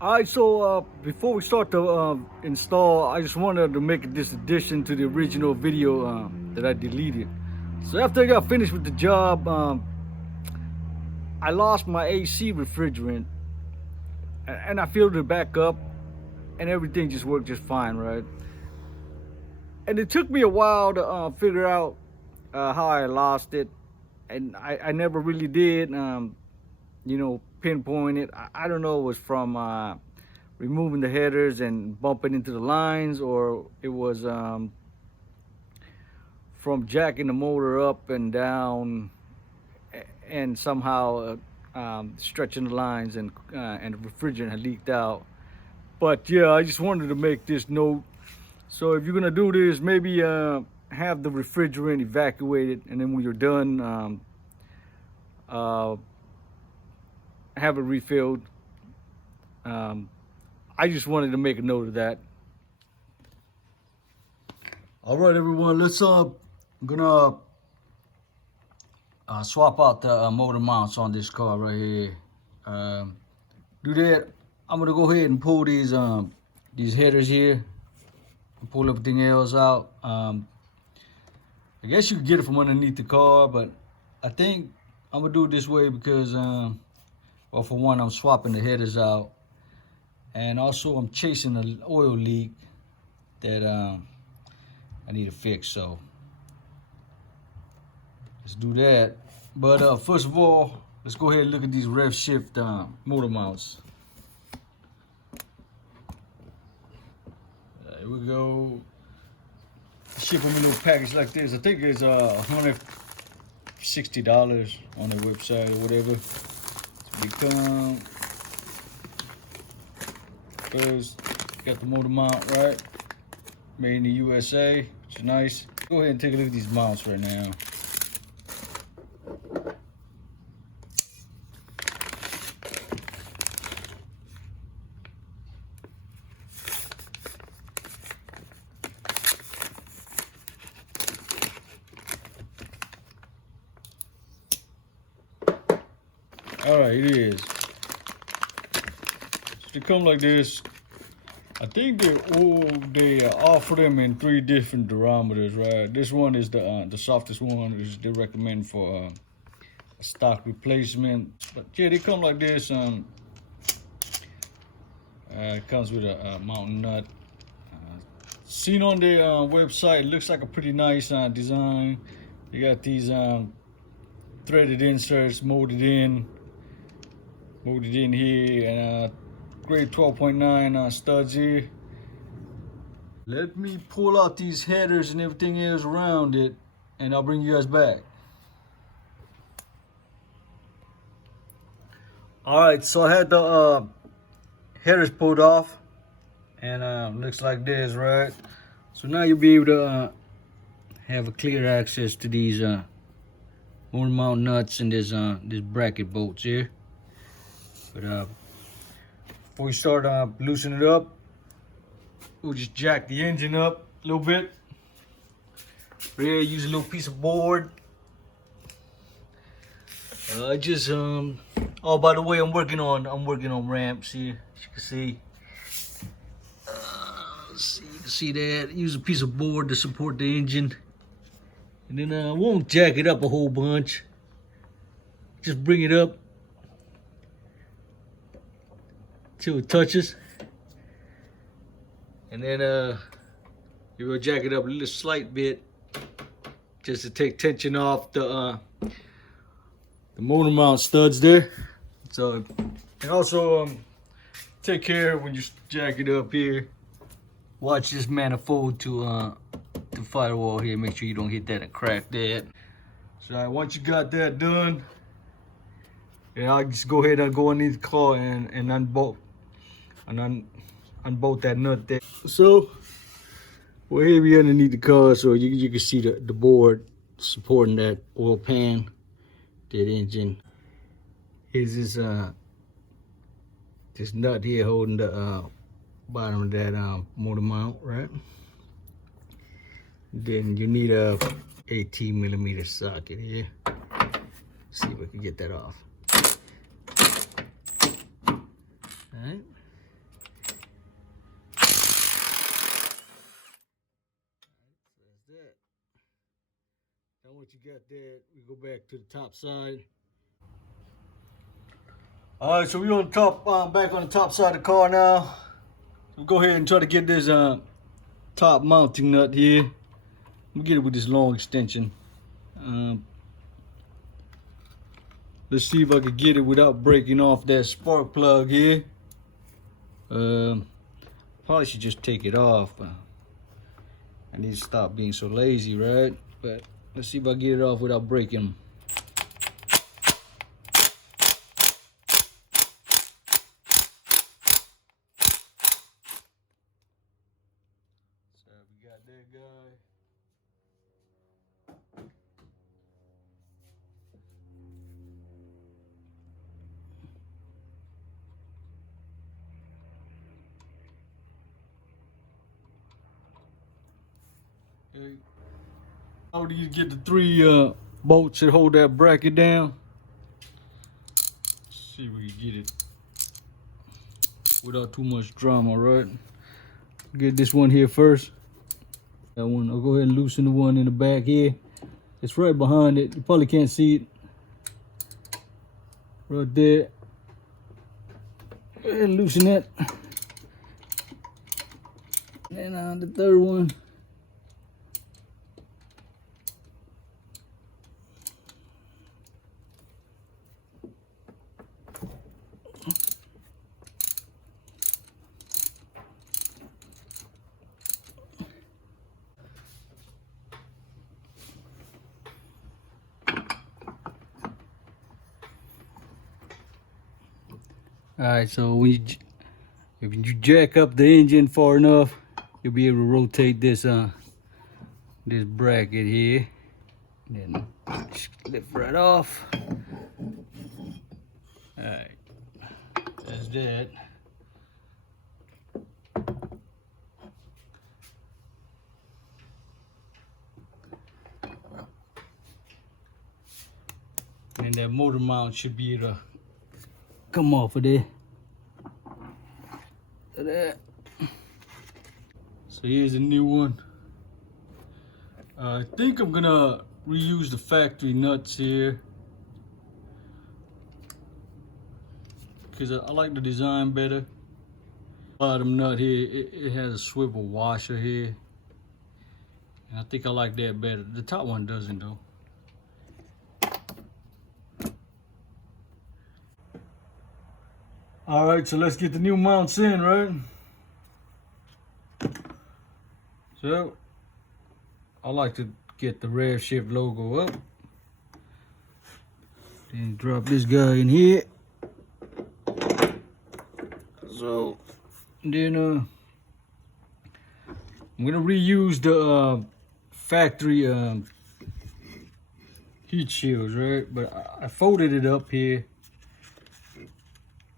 All right, so before we start to install, I just wanted to make this addition to the original video that I deleted. So after I got finished with the job, I lost my AC refrigerant, and I filled it back up, and everything just worked just fine, right? And it took me a while to figure out how I lost it, and I never really did, pinpoint it. I don't know, it was from removing the headers and bumping into the lines, or it was from jacking the motor up and down and somehow stretching the lines, and the refrigerant had leaked out. But yeah, I just wanted to make this note. So if you're gonna do this, maybe have the refrigerant evacuated, and then when you're done, have it refilled. I just wanted to make a note of that. All right, everyone, let's I'm gonna swap out the motor mounts on this car right here. Do that. I'm gonna go ahead and pull these headers here, and pull everything else out. I guess you could get it from underneath the car, but I think I'm gonna do it this way because, well, for one, I'm swapping the headers out, and also I'm chasing an oil leak that I need to fix. So let's do that. But first of all, let's go ahead and look at these Revshift motor mounts. Here we go. Ship them in a little package like this. I think it's $160 on their website or whatever. So they come. First, got the motor mount, right? Made in the USA, which is nice. Go ahead and take a look at these mounts right now. All right, it is. So they come like this. I think they offer them in 3 different diameters, right? This one is the softest one, which they recommend for a stock replacement. But yeah, they come like this. It comes with a mountain nut. Seen on their website, it looks like a pretty nice design. They got these threaded inserts molded in here, and grade 12.9 studs here. Let me pull out these headers and everything else around it, and I'll bring you guys back. All right, so I had the headers pulled off, and looks like this, right? So now you'll be able to have a clear access to these motor mount nuts and this bracket bolts here. But before we start loosening it up, we'll just jack the engine up a little bit. Right here, use a little piece of board. Oh, by the way, I'm working on ramps here, as you can see. You can see that. Use a piece of board to support the engine, and then I won't jack it up a whole bunch. Just bring it up till it touches, and then you will jack it up a little slight bit, just to take tension off the motor mount studs there. So, and also take care when you jack it up here. Watch this manifold to firewall here. Make sure you don't hit that and crack that. So once you got that done, I'll just go ahead and go underneath the car and unbolt that nut there. So we're here underneath the car, so you can see the board supporting that oil pan, that engine. Here's this nut here holding the bottom of that motor mount, right? Then you need a 18mm socket here. See if we can get that off. All right. Once you got that, we go back to the top side. All right, so we're on top, back on the top side of the car now. We'll go ahead and try to get this top mounting nut here. We'll get it with this long extension. Let's see if I can get it without breaking off that spark plug here. Probably should just take it off. I need to stop being so lazy, right? But let's see if I can get it off without breaking them. So we got that guy. Okay. How do you get the 3 bolts that hold that bracket down? Let's see if we can get it without too much drama, right? Get this one here first. That one, I'll go ahead and loosen the one in the back here. It's right behind it. You probably can't see it. Right there. Go ahead and loosen that. And then the third one. Alright, so when if you jack up the engine far enough, you'll be able to rotate this this bracket here. Then just lift right off. Alright, that's that. And that motor mount should be able to come off of there. So here's a new one. I think I'm gonna reuse the factory nuts here because I like the design better. Bottom nut here, it has a swivel washer here, and I think I like that better. The top one doesn't though. All right, so let's get the new mounts in, right? So, I like to get the Revshift logo up. Then drop this guy in here. So, then I'm gonna reuse the factory heat shields, right? But I folded it up here.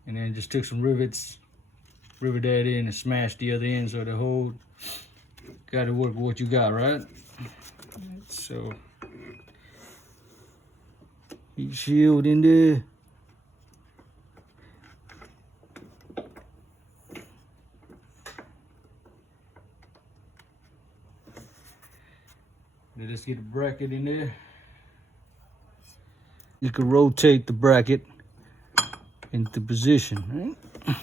And then just took some rivets, rivet that in and smashed the other end so the hold. Got to work with what you got, right? So, heat shield in there. Then let's get the bracket in there. You can rotate the bracket into position, right?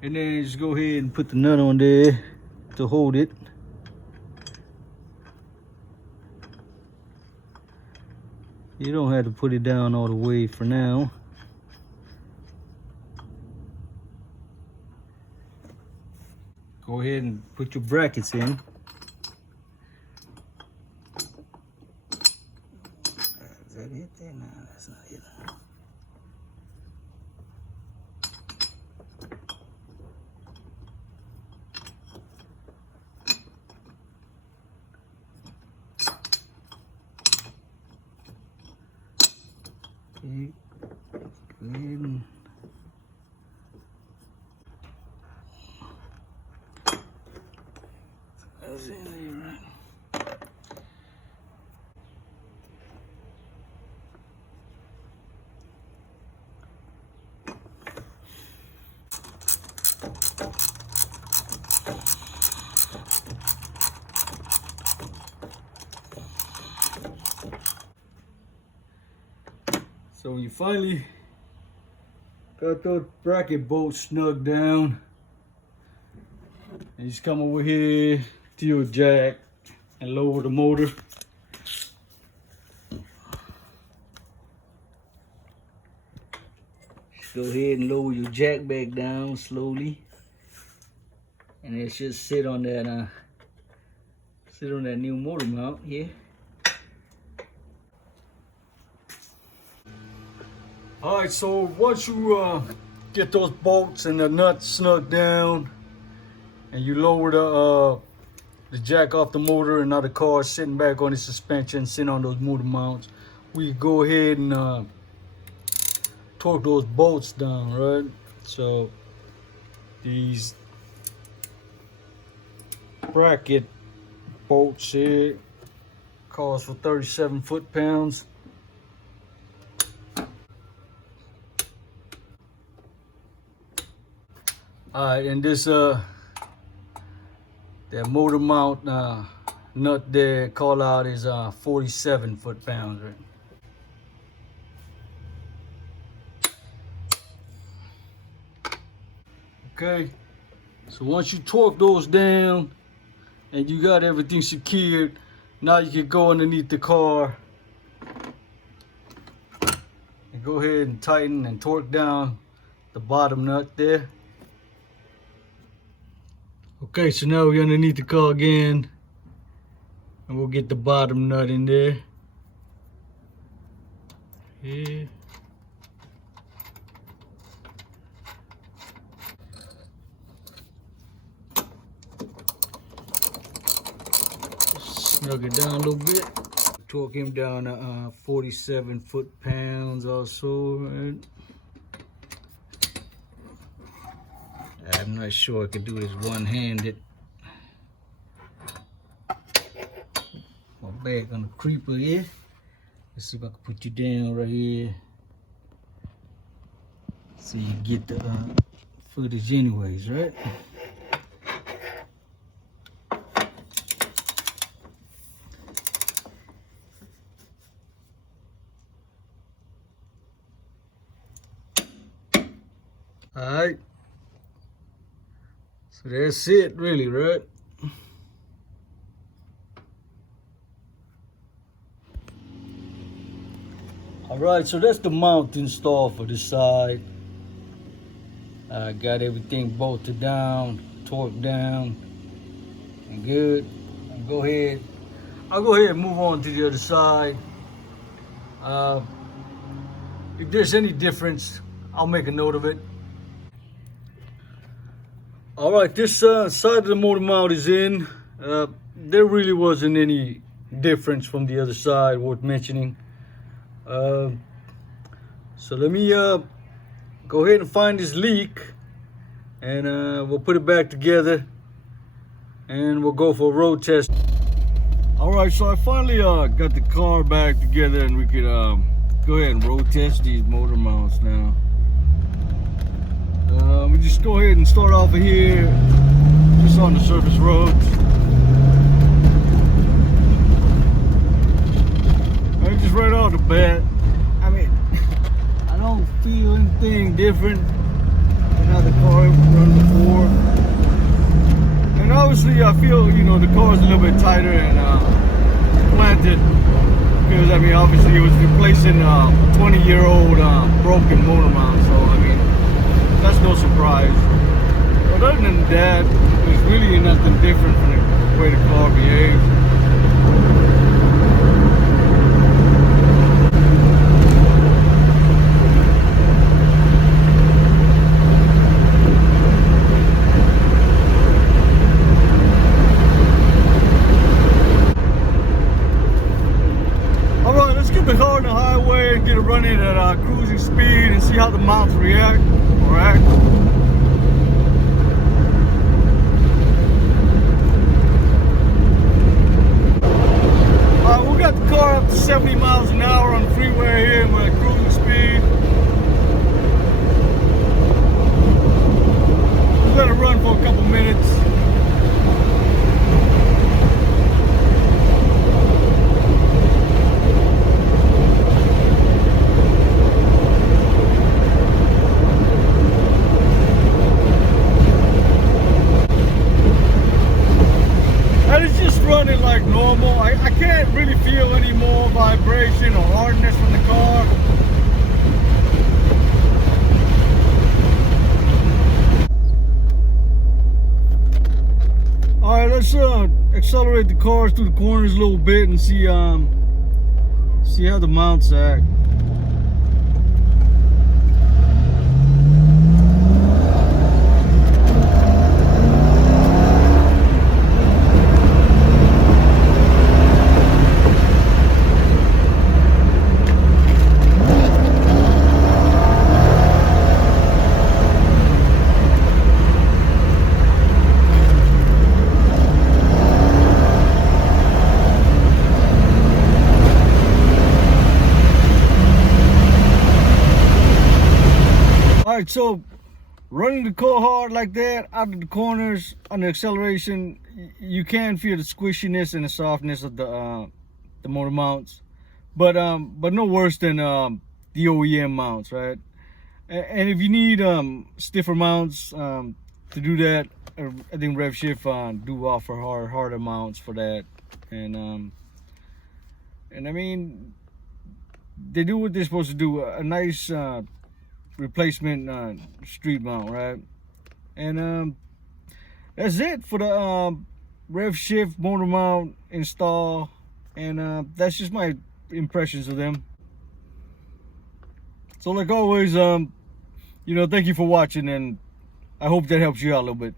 And then just go ahead and put the nut on there to hold it. You don't have to put it down all the way for now. Go ahead and put your brackets in. Is that it there? No, that's not it. Okay. Good. So you finally got those bracket bolts snug down. And just come over here to your jack and lower the motor. Just go ahead and lower your jack back down slowly. And it should sit on that new motor mount here. Alright, so once you get those bolts and the nuts snug down and you lower the jack off the motor and now the car is sitting back on the suspension, sitting on those motor mounts, we go ahead and torque those bolts down, right? So these bracket bolts here calls for 37 foot-pounds. Alright, and this that motor mount nut there call out is 47 foot-pounds, right? Okay, so once you torque those down and you got everything secured, now you can go underneath the car and go ahead and tighten and torque down the bottom nut there. Okay, so now we're underneath the car again and we'll get the bottom nut in there. Here. Snug it down a little bit. Torque him down to 47 foot-pounds also, right? I'm not sure I could do this one-handed. My back on the creeper here. Let's see if I can put you down right here, so you get the footage anyways, right? Alright, so that's it really, right? Alright, so that's the mount installed for this side. I got everything bolted down, torqued down, and good. I'll go ahead and move on to the other side. If there's any difference, I'll make a note of it. Alright, this side of the motor mount is in. There really wasn't any difference from the other side worth mentioning. So let me go ahead and find this leak and we'll put it back together and we'll go for a road test. Alright, so I finally got the car back together and we could go ahead and road test these motor mounts now. We just go ahead and start off of here, just on the surface roads. And just right off the bat, I mean, I don't feel anything different than how the car run before. And obviously I feel, you know, the car's a little bit tighter and planted. Because I mean, obviously it was replacing 20-year-old broken motor mount, so I mean, that's no surprise. But other than that, there's really nothing different from the way the car behaves. Alright, let's get the car on the highway and get it running at cruising speed and see how the mounts react. Alright. We got the car up to 70 miles an hour on the freeway here and we're at cruising speed. We'll let it run for a couple minutes. acceleration or hardness from the car. All right, let's accelerate the cars through the corners a little bit and see how the mounts act. Alright, so running the car hard like that out of the corners on the acceleration, you can feel the squishiness and the softness of the motor mounts, but no worse than the OEM mounts, right? And if you need stiffer mounts to do that, I think Revshift do offer harder mounts for that, and I mean, they do what they're supposed to do. A nice replacement street mount, right? And that's it for the Revshift motor mount install, and that's just my impressions of them. So like always, you know, thank you for watching, and I hope that helps you out a little bit.